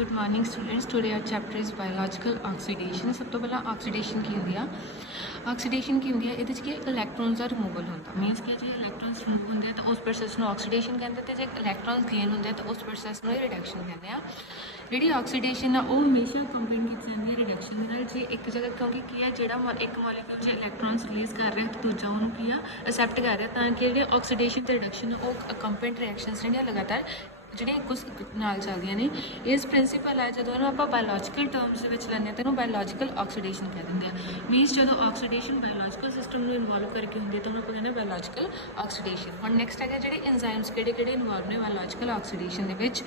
Good morning students. Today our chapter is biological oxidation. सब तो पहला oxidation की होंगी oxidation की होंगी ये कि electrons का removal होता means कि जो electrons remove होंगे तो उस process को oxidation कहते हैं जो electrons gain होंगे तो उस process को reduction कहते हैं जी oxidation है वो हमेशा कंपेयर की जाती है रिडक्शन के नाल जी एक जगह क्योंकि की है जो एक मॉलिक्यूल जो इलैक्ट्रॉन्स रिलीज़ कर रहा है तो दूजा उन्होंने की है एक्सैप्ट कर रहा है ताकि जो ऑक्सीडेशन तो रिडक्शन वो कंपेयर रिएक्शनस ने लगातार ਜਿਹੜੇ ਕੁਝ ਨਾਲ ਚੱਲਦੀਆਂ ਨੇ ਇਸ ਪ੍ਰਿੰਸੀਪਲ ਹੈ ਜਦੋਂ ਇਹਨੂੰ ਆਪਾਂ ਬਾਇਓਲੋਜੀਕਲ ਟਰਮਸ ਦੇ ਵਿੱਚ ਲੈਂਦੇ ਹਾਂ ਤਾਂ ਇਹਨੂੰ ਬਾਇਓਲੋਜੀਕਲ ਆਕਸੀਡੇਸ਼ਨ ਕਹਿ ਦਿੰਦੇ ਆ ਮੀਨਸ ਜਦੋਂ ਆਕਸੀਡੇਸ਼ਨ ਬਾਇਓਲੋਜੀਕਲ ਸਿਸਟਮ ਨੂੰ ਇਨਵੋਲਵ ਕਰਕੇ ਹੁੰਦੀ ਹੈ ਤਾਂ ਉਹਨੂੰ ਆਪਾਂ ਕਹਿੰਦੇ ਬਾਇਓਲੋਜੀਕਲ ਆਕਸੀਡੇਸ਼ਨ ਹੁਣ ਨੈਕਸਟ ਹੈਗਾ ਜਿਹੜੇ ਐਂਜ਼ਾਈਮਸ ਕਿਹੜੇ ਇਨਵੋਲਵ ਨੇ ਬਾਇਓਲੋਜੀਕਲ ਆਕਸੀਡੇਸ਼ਨ ਦੇ ਵਿੱਚ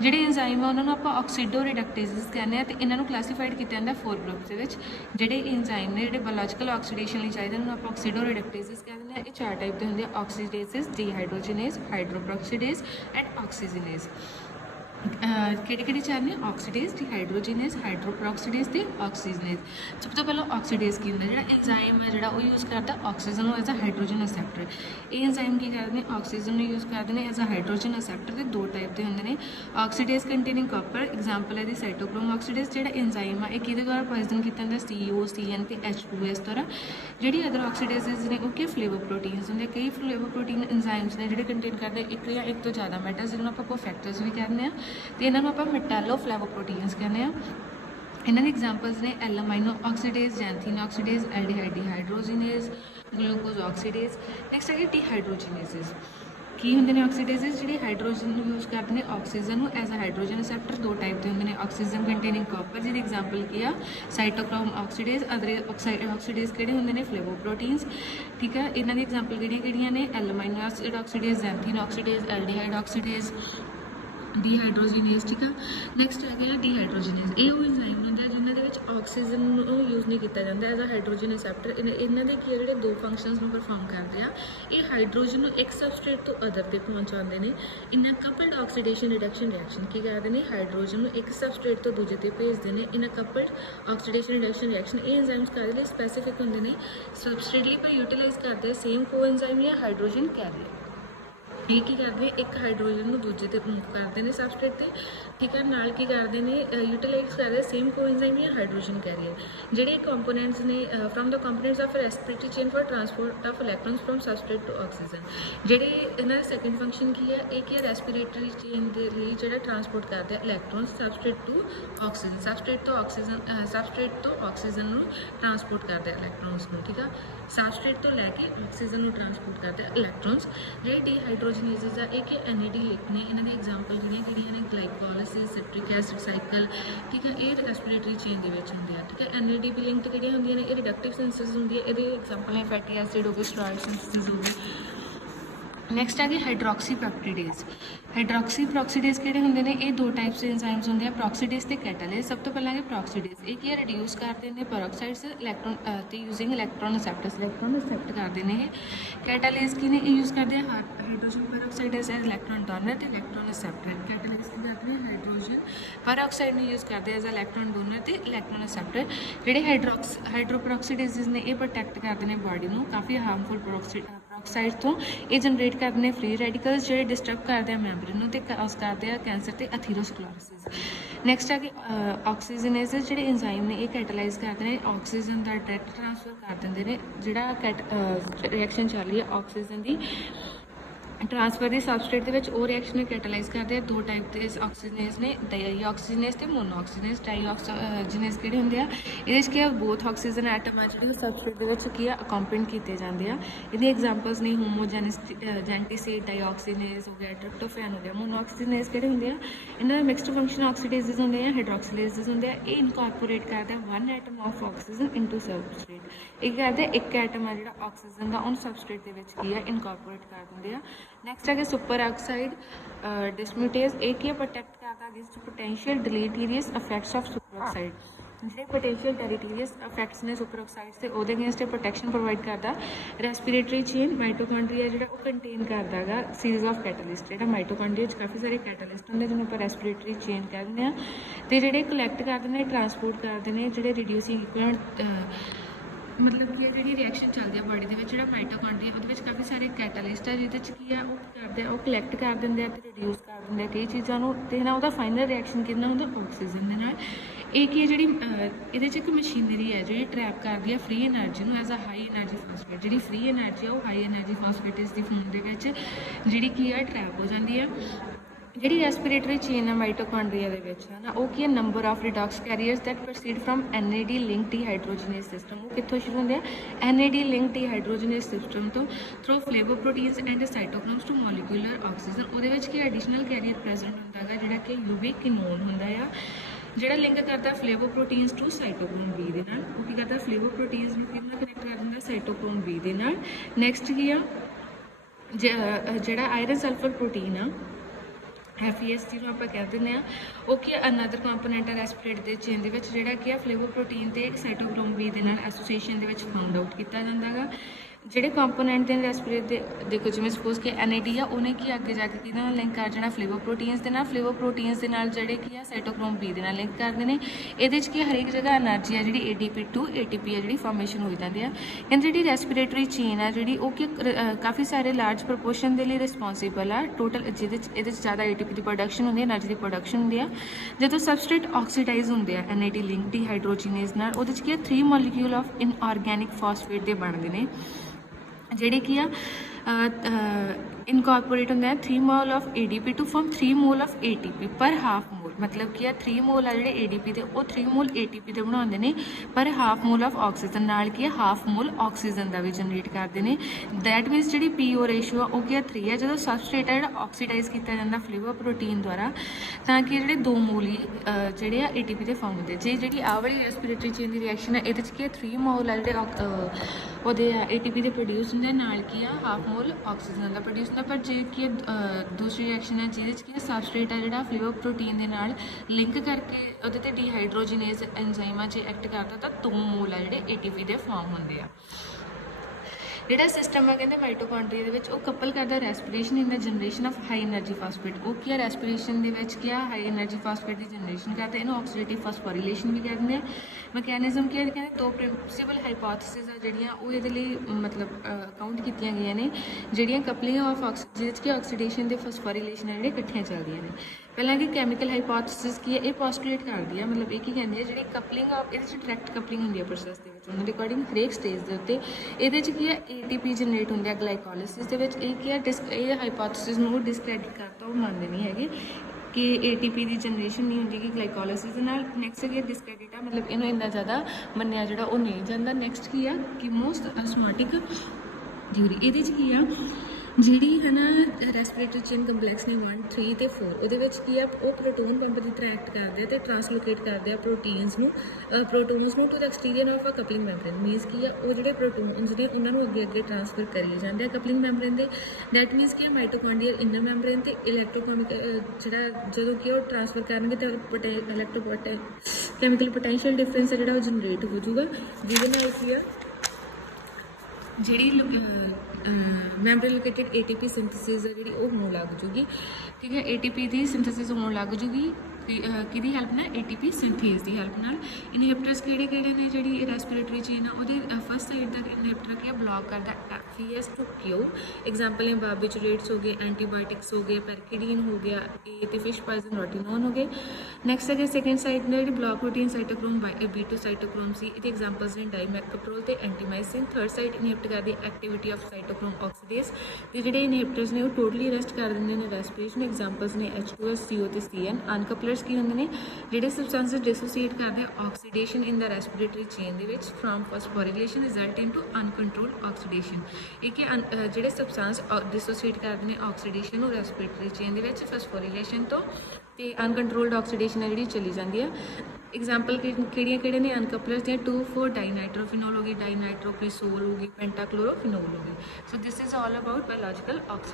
ਜਿਹੜੇ ਐਂਜ਼ਾਈਮ ਆ ਉਹਨਾਂ ਨੂੰ ਆਪਾਂ ਆਕਸੀਡੋ ਰਿਡਕਟੇਜ਼ਸ ਕਹਿੰਦੇ ਆ ਤੇ ਇਹਨਾਂ ਨੂੰ ਕਲਾਸੀਫਾਈਡ ਕੀਤਾ ਜਾਂਦਾ 4 ਗਰੁੱਪਸ ਦੇ ਵਿੱਚ ਜਿਹੜੇ ਐਂਜ਼ਾਈਮ ਨੇ ਜਿਹੜੇ ਬਾਇਓਲੋਜੀਕਲ ਆਕਸੀਡੇਸ਼ਨ ਲਈ ਚਾਹੀਦੇ ਉਹਨਾਂ ਨੂੰ ਆਪਾਂ ਆਕਸੀਡੋ ਰਿਡਕਟੇਜ਼ਸ ਕਹਿੰਦੇ ਆ ਇਹ 4 ਟਾਈਪ ਦੇ ਹੁੰਦੇ ਆ ਆਕਸੀਡੇਜ਼ਸ ਡੀਹਾਈਡਰੋਜਨੇਜ਼ ਹਾਈਡਰੋਪਰੋਕਸੀਡੇਜ਼ ਐਂਡ ਆਕਸੀਜਨੇਜ਼ ਕਿਹੜੇ ਚਾਰ ਨੇ ਆਕਸੀਡੇਜ਼ ਡੀਹਾਈਡਰੋਜਨੇਜ਼ ਹਾਈਡਰੋਪਰੋਕਸੀਡੇਜ਼ ਤੇ ਆਕਸੀਜਨੇਜ਼ ਸਭ ਤੋਂ ਪਹਿਲਾਂ ਆਕਸੀਡੇਜ਼ ਕੀ ਹੁੰਦਾ ਜਿਹੜਾ ਐਂਜ਼ਾਈਮ ਹੈ ਜਿਹੜਾ ਉਹ ਯੂਜ਼ ਕਰਦਾ ਆਕਸੀਜਨ ਨੂੰ ਐਜ਼ ਅ ਹਾਈਡਰੋਜਨ ਅਸੈਪਟਰ ਇਹ ਐਂਜ਼ਾਈਮ ਕੀ ਕਰਦੇ ਨੇ ਆਕਸੀਜਨ ਨੂੰ ਯੂਜ਼ ਕਰਦੇ ਨੇ ਐਜ਼ ਅ ਹਾਈਡਰੋਜਨ ਅਸੈਪਟਰ ਦੇ ਦੋ ਟਾਈਪ ਦੇ ਹੁੰਦੇ ਨੇ ਆਕਸੀਡੇਜ਼ ਕੰਟੇਨਿੰਗ ਕਾਪਰ ਐਗਜ਼ਾਮਪਲ ਹੈ ਦੀ ਸਾਈਟੋਕ੍ਰੋਮ ਆਕਸੀਡੇਜ਼ ਜਿਹੜਾ ਐਂਜ਼ਾਈਮ ਆ ਇਹ ਕਿਹਦੇ ਦੁਆਰਾ ਪੋਇਜ਼ਨ ਕੀਤਾ ਜਾਂਦਾ CO CN ਤੇ H2S ਦੁਆਰਾ ਜਿਹੜੀ ਅਦਰ ਆਕਸੀਡੇਜ਼ਸ ਨੇ ਉਹ ਕਿ ਫਲੇਵੋ ਪ੍ਰੋਟੀਨਸ ਹੁੰਦੇ ਕਈ ਫਲੇਵੋ ਪ੍ਰੋਟੀਨ ਐਂਜ਼ਾਈਮਸ ਨੇ ਜਿਹੜੇ ਕੰਟੇਨ ਕਰਦੇ ਇੱਕ ਜਾਂ ਇੱਕ ਤੋਂ ਜ਼ਿਆਦਾ ਮੈਟਲਸ ਜਿਹਨੂੰ ਆਪਾਂ ਕੋਫੈਕਟਰਸ ਵੀ ਕਹਿੰਦੇ ਆ ਤੇ ਇਹਨਾਂ ਨੂੰ ਆਪਾਂ ਮੈਟੈਲੋ ਫਲੇਵੋ ਪ੍ਰੋਟੀਨਸ ਕਹਿੰਦੇ ਆ ਇਹਨਾਂ ਦੇ ਐਗਜ਼ਾਮਪਲਸ ਨੇ L amino ਆਕਸੀਡੇਜ਼ ਜੈਂਥੀਨ ਆਕਸੀਡੇਜ਼ aldehyde ਡੀਹਾਈਡਰੋਜਨੇਜ਼ glucose ਆਕਸੀਡੇਜ਼ next ਹੈਗੇ ਡੀਹਾਈਡਰੋਜਨੇਜ਼ਸ ਕੀ ਹੁੰਦੇ ਨੇ ਆਕਸੀਡੇਜ਼ਸ ਜਿਹੜੇ ਹਾਈਡਰੋਜਨ ਨੂੰ ਯੂਜ਼ ਕਰਦੇ ਨੇ ਆਕਸੀਜਨ ਨੂੰ ਐਜ਼ ਅ ਹਾਈਡਰੋਜਨ ਅਸੈਪਟਰ ਦੋ ਟਾਈਪ ਦੇ ਹੁੰਦੇ ਨੇ ਆਕਸੀਜਨ ਕੰਟੇਨਿੰਗ ਕਾਪਰ ਜਿਹਦੀ ਐਗਜ਼ਾਮਪਲ ਕੀ ਆ ਸਾਈਟੋਕ੍ਰੋਮ ਆਕਸੀਡੇਜ਼ ਅਦਰ ਆਕਸੀਡੇਜ਼ ਕਿਹੜੇ ਹੁੰਦੇ ਨੇ ਫਲੇਵੋ ਪ੍ਰੋਟੀਨਸ ਠੀਕ ਹੈ ਇਹਨਾਂ ਦੀ ਐਗਜ਼ਾਮਪਲ ਕਿਹੜੀਆਂ ਨੇ ਐਲ ਅਮਾਈਨੋ ਐਸਿਡ ਆਕਸੀਡੇਜ਼ ਜੈਂਥੀਨ ਆਕਸੀਡੇਜ਼ ਐਲਡੀਹਾਈਡ ਆਕਸੀਡੇਜ਼ ਡੀਹਾਈਡਰੋਜਨੇਜ਼ ਠੀਕ ਆ ਨੈਕਸਟ ਹੈਗੇ ਆ ਡੀਹਾਈਡਰੋਜਨੇਜ਼ ਇਹ ਉਹ ਐਂਜ਼ਾਈਮ ਹੁੰਦੇ ਜਿਨ੍ਹਾਂ ਦੇ ਵਿੱਚ ਆਕਸੀਜਨ ਨੂੰ ਯੂਜ਼ ਨਹੀਂ ਕੀਤਾ ਜਾਂਦਾ ਐਜ਼ ਅ ਹਾਈਡਰੋਜਨ ਅਸੈਪਟਰ ਇਹਨਾਂ ਦੇ ਕੀ ਜਿਹੜੇ ਦੋ ਫੰਕਸ਼ਨਸ ਨੂੰ ਪਰਫਾਰਮ ਕਰਦੇ ਆ ਇਹ ਹਾਈਡਰੋਜਨ ਨੂੰ ਇੱਕ ਸਬਸਟ੍ਰੇਟ ਤੋਂ ਅਦਰ ਤੇ ਪਹੁੰਚਾਉਂਦੇ ਨੇ ਇਹਨਾਂ ਕਪਲਡ ਆਕਸੀਡੇਸ਼ਨ ਰਿਡਕਸ਼ਨ ਰਿਐਕਸ਼ਨ ਕੀ ਕਰਦੇ ਨੇ ਹਾਈਡਰੋਜਨ ਨੂੰ ਇੱਕ ਸਬਸਟ੍ਰੇਟ ਤੋਂ ਦੂਜੇ ਤੇ ਭੇਜਦੇ ਨੇ ਇਹਨਾਂ ਕਪਲਡ ਆਕਸੀਡੇਸ਼ਨ ਰਿਡਕਸ਼ਨ ਰਿਐਕਸ਼ਨ ਇਹ ਐਂਜ਼ਾਈਮਸ ਕਾਹਦੇ ਲਈ ਸਪੈਸੀਫਿਕ ਹੁੰਦੇ ਨੇ ਸਬਸਟ੍ਰੇਟ ਲਈ ਪਰ ਯੂਟਿਲਾਈਜ਼ ਕਰਦੇ ਆ ਸੇਮ ਕੋਐਂਜ਼ਾਈਮ ਜਾਂ ਹਾਈਡਰੋਜਨ ਕੈਰੀਅਰ ਇਹ ਕੀ ਕਰਦੇ ਇੱਕ ਹਾਈਡਰੋਜਨ ਨੂੰ ਦੂਜੇ ਤੇ ਮੂਵ ਕਰਦੇ ਨੇ ਸਬਸਟ੍ਰੇਟ ਤੇ ਠੀਕ ਹੈ ਨਾਲ ਕੀ ਕਰਦੇ ਨੇ ਯੂਟਿਲਾਈਜ਼ ਕਰਦੇ ਸੇਮ ਕੋਐਂਜ਼ਾਈਮ ਜਾਂ ਹਾਈਡਰੋਜਨ ਕੈਰੀਅਰ ਜਿਹੜੇ ਕੰਪੋਨੈਂਟਸ ਨੇ ਫਰਮ ਦਾ components of respiratory chain for transport of electrons from substrate to oxygen ਜਿਹੜੇ ਇਹਨਾਂ ਦਾ ਸੈਕੰਡ ਫੰਕਸ਼ਨ ਕੀ ਹੈ ਇਹ ਕੀ ਹੈ ਰੈਸਪੀਰੇਟਰੀ ਚੇਨ ਦੇ ਲਈ ਜਿਹੜਾ ਟ੍ਰਾਂਸਪੋਰਟ ਕਰਦੇ ਆ ਇਲੈਕਟ੍ਰॉन्स ਸਬਸਟ੍ਰੇਟ ਟੂ ਆਕਸੀਜਨ ਸਬਸਟ੍ਰੇਟ ਤੋਂ ਆਕਸੀਜਨ ਨੂੰ ਟ੍ਰਾਂਸਪੋਰਟ ਕਰਦੇ ਆ ਇਲੈਕਟ੍ਰॉन्स ਨੂੰ ਠੀਕ ਆ ਸਬਸਟ੍ਰੇਟ ਤੋਂ ਲੈ ਕੇ ਆਕਸੀਜਨ ਨੂੰ ਟ੍ਰਾਂਸਪੋਰਟ ਕਰਦੇ ਆ ਇਲੈਕਟ੍ਰॉन्स ਜਿਹੜੇ ਡੀਹਾਈਡਰੋਜਨੇਜ਼ਸ ਆ ਇਹ ਕਿ NAD ਲਿੰਕ ਨੇ ਇਹਨਾਂ ਦੀ ਐਗਜ਼ਾਮਪਲ ਕਿਹੜੀਆਂ ਨੇ ਗਲਾਈਕੋਲਿਸਿਸ ਸਿਟ੍ਰਿਕ ਐਸਿਡ ਸਾਈਕਲ ਠੀਕ ਹੈ ਇਹ ਰੈਸਪੀਰੇਟਰੀ ਚੇਨ ਦੇ ਵਿੱਚ ਹੁੰਦੇ ਆ ਠੀਕ ਹੈ NAD ਵੀ ਲਿੰਕ ਕਿਹੜੀਆਂ ਹੁੰਦੀਆਂ ਨੇ ਇਹ ਰਿਡਕਟਿਵ ਸਿੰਥੇਸਿਸ ਹੁੰਦੀ ਹੈ ਇਹਦੇ ਐਗਜ਼ਾਮਪਲ ਹੈ ਫੈਟੀ ਐਸਿਡ ਹੋ ਗਏ ਸਟੀਰੋਇਡ ਸਿੰਥੇਸਿਸ ਹੋ ਗਈ ਨੈਕਸਟ ਹੈਗੇ ਹਾਈਡਰੋਕਸੀ ਪ੍ਰੋਕਸੀਡੇਜ਼ ਹਾਈਡਰੋਕਸੀ ਪ੍ਰੋਕਸੀਡੇਜ਼ ਕਿਹੜੇ ਹੁੰਦੇ ਨੇ ਇਹ ਦੋ ਟਾਈਪਸ ਦੇ ਐਂਜ਼ਾਈਮਸ ਹੁੰਦੇ ਆ ਪ੍ਰੋਕਸੀਡੇਜ਼ ਤੇ ਕੈਟਾਲੇਜ਼ ਸਭ ਤੋਂ ਪਹਿਲਾਂ ਹੈ ਪ੍ਰੋਕਸੀਡੇਜ਼ ਇਹ ਕੀ ਹੈ ਰਿਡਿਊਸ ਕਰਦੇ ਨੇ ਪੈਰੋਕਸਾਈਡਸ ਇਲੈਕਟ੍ਰੋਨ ਤੇ ਯੂਜ਼ਿੰਗ ਇਲੈਕਟ੍ਰੋਨ ਅਸੈਪਟਰਸ ਇਲੈਕਟ੍ਰੋਨ ਅਸੈਪਟ ਕਰਦੇ ਨੇ ਇਹ ਕੈਟਾਲੇਜ਼ ਕੀ ਨੇ ਇਹ ਯੂਜ਼ ਕਰਦੇ ਆ hydrogen peroxide as electron donor ਤੇ ਇਲੈਕਟ੍ਰੋਨ ਅਸੈਪਟਰ ਕੈਟਾਲੇਜ਼ ਕੀ ਕਰਦੇ ਨੇ ਹਾਈਡਰੋਜਨ ਪੈਰੋਕਸਾਈਡ ਨੂੰ ਯੂਜ਼ ਕਰਦੇ ਐਜ਼ ਇਲੈਕਟ੍ਰੋਨ ਡੋਨਰ ਤੇ ਇਲੈਕਟ੍ਰੋਨ ਅਸੈਪਟਰ ਜਿਹੜੇ ਹਾਈਡਰੋਪੈਰੋਕਸੀਡੇਜ਼ਸ ਨੇ ਇਹ ਪ੍ਰੋਟੈਕਟ ਕਰਦੇ ਨੇ ਬਾਡੀ ਨੂੰ ਕਾਫੀ ਹਾਰਮਫੁਲ ਪੈਰੋਕਸਾਈਡ ਤੋਂ ਇਹ ਜਨਰੇਟ ਕਰਦੇ ਨੇ ਫ੍ਰੀ ਰੈਡੀਕਲਸ ਜਿਹੜੇ ਡਿਸਟਰਬ ਕਰਦੇ ਆ ਮੈਂਬਰੇਨ ਨੂੰ ਤੇ ਕਾਜ਼ ਕਰਦੇ ਆ ਕੈਂਸਰ ਤੇ ਅਥੀਰੋਸਕਲੇਰੋਸਿਸ ਨੈਕਸਟ ਹੈ ਕਿ ਆਕਸੀਜਨੇਜ਼ਸ ਜਿਹੜੇ ਐਂਜ਼ਾਈਮ ਨੇ ਇਹ ਕੈਟਾਲਾਈਜ਼ ਕਰਦੇ ਨੇ ਆਕਸੀਜਨ ਦਾ ਡਾਇਰੈਕਟ ਟ੍ਰਾਂਸਫਰ ਕਰ ਦਿੰਦੇ ਨੇ ਜਿਹੜਾ ਰਿਐਕਸ਼ਨ ਚੱਲ ਰਹੀ ਹੈ ਆਕਸੀਜਨ ਦੀ ਟ੍ਰਾਂਸਫਰ ਦੀ ਸਬਸਟ੍ਰੇਟ ਦੇ ਵਿੱਚ ਉਹ ਰਿਐਕਸ਼ਨ ਨੂੰ ਕੈਟਾਲਾਈਜ਼ ਕਰਦੇ ਆ ਦੋ ਟਾਈਪ ਦੇ ਆਕਸੀਜਨੇਜ਼ ਨੇ ਡਾਈਆਕਸੀਜਨੇਜ਼ ਤੇ ਮੋਨੋ ਆਕਸੀਜਨੇਜ਼ ਡਾਈਆਕਸੀਜਨੇਜ਼ ਕਿਹੜੇ ਹੁੰਦੇ ਆ ਇਹਦੇ ਵਿੱਚ ਕੀ ਆ ਬੋਥ ਆਕਸੀਜਨ ਐਟਮ ਆ ਜਿਹੜੇ ਉਹ ਸਬਸਟ੍ਰੇਟ ਦੇ ਵਿੱਚ ਕੀ ਆ ਅਕੰਪਾਊਂਡ ਕੀਤੇ ਜਾਂਦੇ ਆ ਇਹਦੀ ਐਗਜ਼ਾਮਪਲਸ ਨੇ ਹੋਮੋਜੈਨਿਸੇਟ ਡਾਈਆਕਸੀਜਨੇਜ਼ ਹੋ ਗਿਆ ਟ੍ਰਿਪਟੋਫੈਨ ਹੋ ਗਿਆ ਮੋਨੋ ਆਕਸੀਜਨੇਜ਼ ਕਿਹੜੇ ਹੁੰਦੇ ਆ ਇਹਨਾਂ ਦਾ ਮਿਕਸਡ ਫੰਕਸ਼ਨ ਆਕਸੀਡੇਜ਼ਸ ਹੁੰਦੇ ਆ ਹਾਈਡਰੋਕਸਿਲੇਜ਼ਸ ਹੁੰਦੇ ਆ ਇਹ ਇਨਕਾਰਪੋਰੇਟ ਕਰਦੇ ਆ one atom of oxygen into substrate ਇਹ ਕਰਦੇ ਇੱਕ ਐਟਮ ਆ ਜਿਹੜਾ ਆਕਸੀਜਨ ਦਾ ਉਹਨੂੰ ਸਬਸਟ੍ਰੇਟ ਦੇ ਵਿੱਚ ਕੀ ਆ ਇਨਕਾਰਪੋਰੇਟ ਕਰ ਦਿੰਦੇ ਆ ਨੈਕਸਟ ਹੈਗਾ ਸੁਪਰ ਆਕਸਾਈਡ ਡਿਸਮਿਊਟੇਜ਼ ਇਹ ਕੀ ਪ੍ਰੋਟੈਕਟ ਕਰਦਾ against potential deleterious effects of superoxide ਜਿਹੜੇ ਪੋਟੈਂਸ਼ੀਅਲ ਡਿਲੀਟੀਰੀਅਸ ਇਫੈਕਟਸ ਨੇ ਸੁਪਰ ਆਕਸਾਈਡਸ ਤੇ ਉਹਦੇ ਅਗੇਂਸਟ ਪ੍ਰੋਟੈਕਸ਼ਨ ਪ੍ਰੋਵਾਈਡ ਕਰਦਾ ਰੈਸਪੀਰੇਟਰੀ ਚੇਨ ਮਾਈਟੋਕੌਂਡਰੀਆ ਜਿਹੜਾ ਉਹ ਕੰਟੇਨ ਕਰਦਾ ਹੈਗਾ ਸੀਰੀਜ਼ ਆਫ ਕੈਟਾਲਿਸਟ ਜਿਹੜਾ ਮਾਈਟੋਕੌਂਡਰੀਆ 'ਚ ਕਾਫੀ ਸਾਰੇ ਕੈਟਾਲਿਸਟ ਹੁੰਦੇ ਜਿਹਨੂੰ ਆਪਾਂ ਰੈਸਪੀਰੇਟਰੀ ਚੇਨ ਕਹਿ ਦਿੰਦੇ ਹਾਂ ਤੇ ਜਿਹੜੇ ਕਲੈਕਟ ਕਰਦੇ ਨੇ ਟਰਾਂਸਪੋਰਟ ਕਰਦੇ ਨੇ ਜਿਹੜੇ ਰਿਡਿਊਸਿੰਗ ਇਕੁਇਪਮੈਂਟ मतलब कि ਜਿਹੜੀ ਰਿਐਕਸ਼ਨ ਚੱਲਦੀ ਆ ਬਾਡੀ ਦੇ ਵਿੱਚ ਜਿਹੜਾ ਮਾਈਟੋਕੌਂਡਰੀਆ ਉਹਦੇ ਵਿੱਚ ਕਾਫੀ ਸਾਰੇ ਕੈਟਾਲਿਸਟ ਆ ਜਿਹਦੇ 'ਚ ਕੀ ਆ ਉਹ ਕਰਦੇ ਆ ਉਹ ਕਲੈਕਟ ਕਰ ਦਿੰਦੇ ਆ ਤੇ ਰਿਡਿਊਸ ਕਰ ਦਿੰਦੇ ਆ ਕਈ ਚੀਜ਼ਾਂ ਨੂੰ ਤੇ ਨਾ ਉਹਦਾ ਫਾਈਨਲ ਰਿਐਕਸ਼ਨ ਕਿੰਨਾ ਹੁੰਦਾ ਆਕਸੀਜਨ ਦੇ ਨਾਲ। ਇਹ ਕੀ ਹੈ ਜਿਹੜੀ ਇਹਦੇ 'ਚ ਇੱਕ ਮਸ਼ੀਨਰੀ ਹੈ ਜਿਹੜੀ ਟਰੈਪ ਕਰਦੀ ਹੈ ਫ੍ਰੀ એનર્ਜੀ ਨੂੰ as a high energy phosphate. ਜਿਹੜੀ ਫ੍ਰੀ એનર્ਜੀ ਆ ਉਹ ਹਾਈ એનર્ਜੀ ਫਾਸਫੇਟਸ ਦੀ ਫੋਰਮ ਦੇ ਵਿੱਚ ਜਿਹੜੀ ਕੀ ਆ ਟਰੈਪ ਹੋ ਜਾਂਦੀ ਆ। ਜਿਹੜੀ ਰੈਸਪੀਰੇਟਰੀ ਚੇਨ ਆ ਮਾਈਟੋਕੌਂਡਰੀਆ ਦੇ ਵਿੱਚ ਹੈ ਨਾ ਉਹ ਕੀ ਹੈ number of redox carriers that proceed from NAD link dehydrogenase system. ਉਹ ਕਿੱਥੋਂ ਸ਼ੁਰੂ ਹੁੰਦੇ ਆ NAD ਲਿੰਕ ਡੀਹਾਈਡਰੋਜਨੇਸ ਸਿਸਟਮ ਤੋਂ through flavoproteins and cytochromes to molecular oxygen. ਉਹਦੇ ਵਿੱਚ ਕੀ ਐਡੀਸ਼ਨਲ ਕੈਰੀਅਰ ਪ੍ਰੈਜ਼ੈਂਟ ਹੁੰਦਾ ਹੈਗਾ ਜਿਹੜਾ ਕਿ ਯੂਬੀਕਿਨੋਨ ਹੁੰਦਾ ਆ ਜਿਹੜਾ ਲਿੰਕ ਕਰਦਾ ਫਲੇਵੋਪ੍ਰੋਟੀਨਸ ਟੂ ਸਾਈਟੋਕ੍ਰੋਮ B ਦੇ ਨਾਲ। ਉਹ ਕੀ ਕਰਦਾ ਫਲੇਵੋਪ੍ਰੋਟੀਨਸ ਨੂੰ ਕਿਹਦੇ ਨਾਲ ਕਨੈਕਟ ਕਰ ਦਿੰਦਾ ਸਾਈਟੋਕ੍ਰੋਮ B ਦੇ ਨਾਲ। ਨੈਕਸਟ ਕੀ ਆ ਜਿਹੜਾ ਆਇਰਨ ਸਲਫਰ ਪ੍ਰੋਟੀਨ ਆ FES ਜਿਹਨੂੰ ਆਪਾਂ ਕਹਿ ਦਿੰਦੇ ਹਾਂ ਉਹ ਕੀ ਅਨਦਰ ਕੰਪੋਨੈਂਟ ਹੈ ਰੈਸਪੀਰੇਟਰੀ ਦੇ ਚੇਨ ਦੇ ਵਿੱਚ ਜਿਹੜਾ ਕੀ ਆ ਫਲੇਵੋਪ੍ਰੋਟੀਨ ਤੇ ਸਾਈਟੋਕ੍ਰੋਮ B ਦੇ ਨਾਲ ਐਸੋਸੀਏਸ਼ਨ ਦੇ ਵਿੱਚ ਫਾਊਂਡ ਆਊਟ ਕੀਤਾ ਜਾਂਦਾ ਗਾ। ਜਿਹੜੇ ਕੰਪੋਨੈਂਟ ਦੇ ਰੈਸਪੀਰੇਟਰੀ ਦੇ ਦੇਖੋ ਜਿਵੇਂ ਸਪੋਜ਼ ਕਿ NAD ਆ ਉਹਨੇ ਕੀ ਅੱਗੇ ਜਾ ਕੇ ਕਿਹਦੇ ਨਾਲ ਲਿੰਕ ਕਰ ਜਾਣਾ ਫਲੇਵੋਪ੍ਰੋਟੀਨਸ ਦੇ ਨਾਲ। ਫਲੇਵੋਪ੍ਰੋਟੀਨਸ ਦੇ ਨਾਲ ਜਿਹੜੇ ਕੀ ਆ ਸਾਈਟੋਕ੍ਰੋਮ B ਦੇ ਨਾਲ ਲਿੰਕ ਕਰਦੇ ਨੇ। ਇਹਦੇ 'ਚ ਕੀ ਹਰੇਕ ਜਗ੍ਹਾ એનર્ਜੀ ਆ ਜਿਹੜੀ ADP to ATP ਆ ਜਿਹੜੀ ਫਾਰਮੇਸ਼ਨ ਹੋ ਜਾਂਦੀ ਆ। ਕਹਿੰਦੇ ਜਿਹੜੀ ਰੈਸਪੀਰੇਟਰੀ ਚੇਨ ਆ ਜਿਹੜੀ ਉਹ ਕੀ ਕਾਫੀ ਸਾਰੇ ਲਾਰਜ ਪ੍ਰਪੋਰਸ਼ਨ ਦੇ ਲਈ ਰਿਸਪੌਂਸੀਬਲ ਆ ਟੋਟਲ ਇਹਦੇ 'ਚ ਜ਼ਿਆਦਾ ATP ਦੀ ਪ੍ਰੋਡਕਸ਼ਨ ਹੁੰਦੀ ਹੈ એનર્ਜੀ ਦੀ ਪ੍ਰੋਡਕਸ਼ਨ ਹੁੰਦੀ ਆ। ਜਦੋਂ ਸਬਸਟ੍ਰੇਟ ਆਕਸੀਡਾਈਜ਼ ਹੁੰਦੇ ਆ NAD ਲਿੰਕ ਡੀਹਾਈਡਰੋਜਨੇਜ਼ ਨਾਲ ਉਹਦੇ 'ਚ ਕੀ ਆ 3 ਮੋਲੀਕਿਊਲ ਆਫ ਇਨਆਰਗੈਨਿਕ ਫਾਸਫੇਟ ਦੇ ਬਣਦੇ ਨੇ ਜਿਹੜੇ ਕੀ ਆ ਇਨਕੋਰਪੋਰੇਟ ਹੁੰਦੇ ਆ 3 mole of ADP to form 3 mole of ATP per half mole. ਮਤਲਬ ਕੀ ਆ 3 ਮੋਲ ਆ ਜਿਹੜੇ ADP ਦੇ ਉਹ 3 ਮੋਲ ATP ਦੇ ਬਣਾਉਂਦੇ ਨੇ ਪਰ ਹਾਫ ਮੋਲ ਆਫ ਆਕਸੀਜਨ ਨਾਲ ਕੀ ਆ ਹਾਫ ਮੋਲ ਆਕਸੀਜਨ ਦਾ ਵੀ ਜਨਰੇਟ ਕਰਦੇ ਨੇ। ਦੈਟ ਮੀਨਸ ਜਿਹੜੀ PO ਰੇਸ਼ੋ ਆ ਉਹ ਕੀ ਆ 3 ਆ। ਜਦੋਂ ਸਬਸਟ੍ਰੇਟ ਆ ਜਿਹੜਾ ਆਕਸੀਡਾਈਜ਼ ਕੀਤਾ ਜਾਂਦਾ ਫਲੇਵੋਪ੍ਰੋਟੀਨ ਦੁਆਰਾ ਤਾਂ ਕਿ ਜਿਹੜੇ 2 ਮੋਲ ਹੀ ਜਿਹੜੇ ਆ ATP ਦੇ ਫਾਰਮ ਹੁੰਦੇ। ਜੇ ਜਿਹੜੀ ਆਹ ਵਾਲੀ ਰੈਸਪੀਰੇਟਰੀ ਚੇਨ ਦੀ ਰਿਐਕਸ਼ਨ ਹੈ ਇਹਦੇ 'ਚ ਕੀ ਆ 3 ਮੋਲ ਆ ਜਿਹੜੇ ਉਹਦੇ ATP ਦੇ ਪ੍ਰੋਡਿਊਸ ਹੁੰਦੇ ਨਾਲ ਕੀ ਆ ਹਾਫ ਮੋਲ ਆਕਸੀਜਨ ਦਾ ਪ੍ਰੋਡਿਊਸ ਹੁੰਦਾ। ਪਰ ਜੇ ਕੀ ਦੂਸਰੀ ਰਿਐਕਸ਼ਨ ਹੈ ਜਿਹਦੇ 'ਚ ਕੀ ਸਬਸਟ੍ਰੇਟ ਆ ਜਿਹੜਾ ਫਲੇਵੋਪ੍ਰੋਟੀਨ ਦੇ ਨਾਲ ਲਿੰਕ ਕਰਕੇ ਉਹਦੇ ਤੇ ਡੀਹਾਈਡਰੋਜਨੇਜ਼ ਐਂਜ਼ਾਈਮਾਂ 'ਚ ਐਕਟ ਕਰਦਾ ਤਾਂ 2 ਮੋਲ ਆ ਜਿਹੜੇ ATP ਦੇ ਫਾਰਮ ਹੁੰਦੇ ਆ। ਜਿਹੜਾ ਸਿਸਟਮ ਹੈ ਕਹਿੰਦੇ ਮਾਈਟੋਕੌਂਡਰੀਆ ਦੇ ਵਿੱਚ ਉਹ ਕਪਲ ਕਰਦਾ respiration in the generation of high energy phosphate. ਉਹ ਕੀ ਆ ਰੈਸਪੀਰੇਸ਼ਨ ਦੇ ਵਿੱਚ ਕੀ ਆ ਹਾਈ એનર્ਜੀ ਫਾਸਫੇਟ ਦੀ ਜਨਰੇਸ਼ਨ ਕਰਦਾ। ਇਹਨੂੰ ਆਕਸੀਡੇਟਿਵ ਫਾਸਫੋਰੀਲੇਸ਼ਨ ਵੀ ਕਹਿੰਦੇ ਆ। ਮੈਕੈਨਿਜ਼ਮ ਕੀ ਹੈ ਕਹਿੰਦੇ 2 ਪ੍ਰਿੰਸੀਪਲ ਹਾਈਪੋਥੇਸਿਸ ਆ ਜਿਹੜੀਆਂ ਉਹ ਇਹਦੇ ਲਈ ਮਤਲਬ ਕਾਊਂਟ ਕੀਤੀਆਂ ਗਈਆਂ ਨੇ ਜਿਹੜੀਆਂ ਕਪਲਿੰਗ ਆਫ ਜਿਹਦੇ 'ਚ ਕਿ ਆਕਸੀਡੇਸ਼ਨ ਤੇ ਫਾਸਫੋਰੀਲੇਸ਼ਨ ਆ ਜਿਹੜੇ ਇਕੱਠੀਆਂ ਚੱਲਦੀਆਂ ਨੇ। ਪਹਿਲਾਂ ਕਿ ਕੈਮੀਕਲ ਹਾਈਪੋਥੇਸਿਸ ਕੀ ਹੈ ਇਹ ਪੋਸਟੂਲੇਟ ਕਰਦੀ ਆ ਮਤਲਬ ਇਹ ਕੀ ਕਹਿੰਦੀ ਹੈ ਜਿਹੜੀ ਕਪਲਿੰਗ ਆਫ ਇਹਦੇ 'ਚ ਡਾਇਰੈਕਟ ਕਪਲਿੰਗ ਹੁੰਦੀ ਹੈ ਪ੍ਰੋਸੈਸ ਦੇ ਵਿੱਚ ਉਹਨਾਂ ਦੇ ਅਕੋਰਡਿੰਗ ਹਰੇਕ ਸਟੇਜ ਦੇ ਉੱਤੇ। ਇਹਦੇ 'ਚ ਕੀ ਹੈ ATP ਜਨਰੇਟ ਹੁੰਦੇ ਆ ਗਲਾਈਕੋਲਿਸਿਸ ਦੇ ਵਿੱਚ। ਇਹ ਕੀ ਹੈ ਇਹ ਹਾਈਪੋਥੇਸਿਸ ਨੂੰ ਡਿਸਕ੍ਰੈਡਿਟ ਕਰਤਾ ਉਹ ਮੰਨਦੇ ਨਹੀਂ ਹੈਗੇ ਕਿ ATP ਦੀ ਜਨਰੇਸ਼ਨ ਨਹੀਂ ਹੁੰਦੀ ਕਿ ਗਲਾਈਕੋਲਿਸਿਸ ਦੇ ਨਾਲ। ਨੈਕਸਟ ਕੀ ਡਿਸਕ੍ਰੈਡਿਟ ਆ ਮਤਲਬ ਇਹਨੂੰ ਇੰਨਾ ਜ਼ਿਆਦਾ ਮੰਨਿਆ ਜਿਹੜਾ ਉਹ ਨਹੀਂ ਜਾਂਦਾ। ਨੈਕਸਟ ਕੀ ਆ ਕਿ ਮੋਸਟ ਅਸਮਾਟਿਕ ਥਿਊਰੀ। ਇਹਦੇ 'ਚ ਕੀ ਆ ਜਿਹੜੀ ਹੈ ਨਾ ਰੈਸਪੀਰੇਟਰੀ ਚੇਨ ਕੰਪਲੈਕਸ ਨੇ 1 3 ਤੇ 4 ਉਹਦੇ ਵਿੱਚ ਕੀ ਆ ਉਹ ਪ੍ਰੋਟੋਨ ਪੰਪ ਦੀ ਤਰ੍ਹਾਂ ਐਕਟ ਕਰਦੇ ਆ ਤੇ ਟਰਾਂਸਲੋਕੇਟ ਕਰਦੇ ਆ ਪ੍ਰੋਟੋਨਸ ਨੂੰ to the exterior of a coupling membrane. Means ਕੀ ਆ ਉਹ ਜਿਹੜੇ ਪ੍ਰੋਟੋਨਸ ਨੇ ਉਹਨਾਂ ਨੂੰ ਅੱਗੇ ਟਰਾਂਸਫਰ ਕਰੀ ਜਾਂਦੇ ਆ ਕਪਲਿੰਗ ਮੈਂਬਰੇਨ ਦੇ। ਦੈਟ ਮੀਨਸ ਕੀ ਆ ਮਾਈਟੋਕੌਂਡਰੀਅਲ ਇਨਰ ਮੈਂਬਰੇਨ ਤੇ ਇਲੈਕਟ੍ਰੋਕੈਮੀਕਲ ਜਿਹੜਾ ਜਦੋਂ ਕਿ ਉਹ ਟਰਾਂਸਫਰ ਕਰਨਗੇ ਤੇ ਕੈਮੀਕਲ ਪੋਟੈਂਸ਼ੀਅਲ ਡਿਫਰੈਂਸ ਹੈ ਜਿਹੜਾ ਉਹ ਜਨਰੇਟ ਹੋ ਜਾਊਗਾ ਜਿਹਦੇ ਨਾਲ ਕੀ ਆ ਜਿਹੜੀ ਮੈਂਬਰੇਨ ਲੋਕੇਟਡ ATP ਸਿੰਥੇਸਿਸ ਹੈ ਜਿਹੜੀ ਉਹ ਹੋਣ ਲੱਗ ਜੂਗੀ। ਠੀਕ ਹੈ ATP ਦੀ ਸਿੰਥੇਸਿਸ ਹੋਣ ਲੱਗ ਜੂਗੀ ਕਿਹਦੀ ਹੈਲਪ ਨਾਲ ATP ਸਿੰਥੇਸ ਦੀ ਹੈਲਪ ਨਾਲ। ਇਨਹਿਬਿਟਰਸ ਕਿਹੜੇ ਨੇ ਜਿਹੜੀ ਰੈਸਪੀਰੇਟਰੀ ਚੇਨ ਆ ਉਹਦੇ ਫਸਟ ਸਾਈਡ ਦਾ ਇਨਹਿਬਿਟਰ ਕੀ ਆ ਬਲੌਕ ਕਰਦਾ FES to Q। ਐਗਜ਼ਾਮਪਲ ਨੇ ਬਾਰਬਿਚੂਰੇਟਸ ਹੋ ਗਏ ਐਂਟੀਬਾਇਓਟਿਕਸ ਹੋ ਗਏ ਪੈਰਕੀਡੀਨ ਹੋ ਗਿਆ A ਤੇ ਫਿਸ਼ ਪਾਇਜ਼ਨ ਰੋਟੀਨੋਨ ਹੋ ਗਏ। ਨੈਕਸਟ ਹੈ ਸੈਕਿੰਡ ਸਾਈਡ ਨੇ ਜਿਹੜੀ ਬਲੌਕ ਪ੍ਰੋਟੀਨ ਸਾਈਟੋਕ੍ਰੋਮ B2 ਸਾਈਟੋਕ੍ਰੋਮ C। ਇਹਦੇ ਐਗਜ਼ਾਮਪਲਸ ਨੇ ਡਾਈਮੈਕਟੋਪ੍ਰੋਲ ਤੇ ਐਂਟੀਮਾਈਸਿਨ। ਥਰਡ ਸਾਈਡ ਇਨਹਿਬਿਟ ਕਰਦੀ ਐਕਟੀਵਿਟੀ ਆਫ ਸਾਈਟੋਕ੍ਰੋਮ ਆਕਸੀਡੇਜ਼ ਤੇ ਜਿਹੜੇ ਇਨਹਿਬਿਟਰਸ ਨੇ ਉਹ ਟੋਟਲੀ ਅਰੈਸਟ ਕਰ ਦਿੰਦੇ ਨੇ ਰੈਸਪੀਰੇਸ਼ਨ। ਐਗਜ਼ਾਮਪਲਸ ਨੇ H2S CO ਤੇ CN। ਅਨਕਪਲਰਸ ਕੀ ਹੁੰਦੇ ਨੇ ਜਿਹੜੇ ਸਬਸਟੈਂਸਸ ਡਿਸੋਸੀਏਟ ਕਰਦੇ ਆਕਸੀਡੇਸ਼ਨ ਇਨ ਦਾ ਰੈਸਪੀਰੇਟਰੀ ਚੇਨ ਦੇ ਵਿੱਚ from ਫਾਸਫੋਰੀਲੇਸ਼ਨ result into uncontrolled oxidation. ਇਹ ਕਿ ਜਿਹੜੇ ਸਬਸਟੈਂਸ ਡਿਸੋਸੀਏਟ ਕਰਦੇ ਨੇ ਆਕਸੀਡੇਸ਼ਨ ਨੂੰ ਰੈਸਪੀਰੇਟਰੀ ਚੇਨ ਦੇ ਵਿੱਚ ਫਾਸਫੋਰੀਲੇਸ਼ਨ ਤੋਂ ਤੇ ਅਨਕੰਟਰੋਲਡ ਆਕਸੀਡੇਸ਼ਨ ਹੈ ਜਿਹੜੀ ਚਲੀ ਜਾਂਦੀ ਹੈ। ਐਗਜ਼ਾਮਪਲ ਕਿਹੜੇ ਨੇ ਅਨਕਪਲਰਸ ਦੀਆਂ 2,4 ਡਾਈਨਾਈਟ੍ਰੋਫਿਨੋਲ ਹੋ ਗਈ ਡਾਈਨਾਈਟ੍ਰੋਪ੍ਰੀਸੋਲ ਹੋ ਗਈ ਪੈਂਟਾਕਲੋਰੋਫਿਨੋਲ ਹੋ ਗਈ। So this is all about biological oxidation.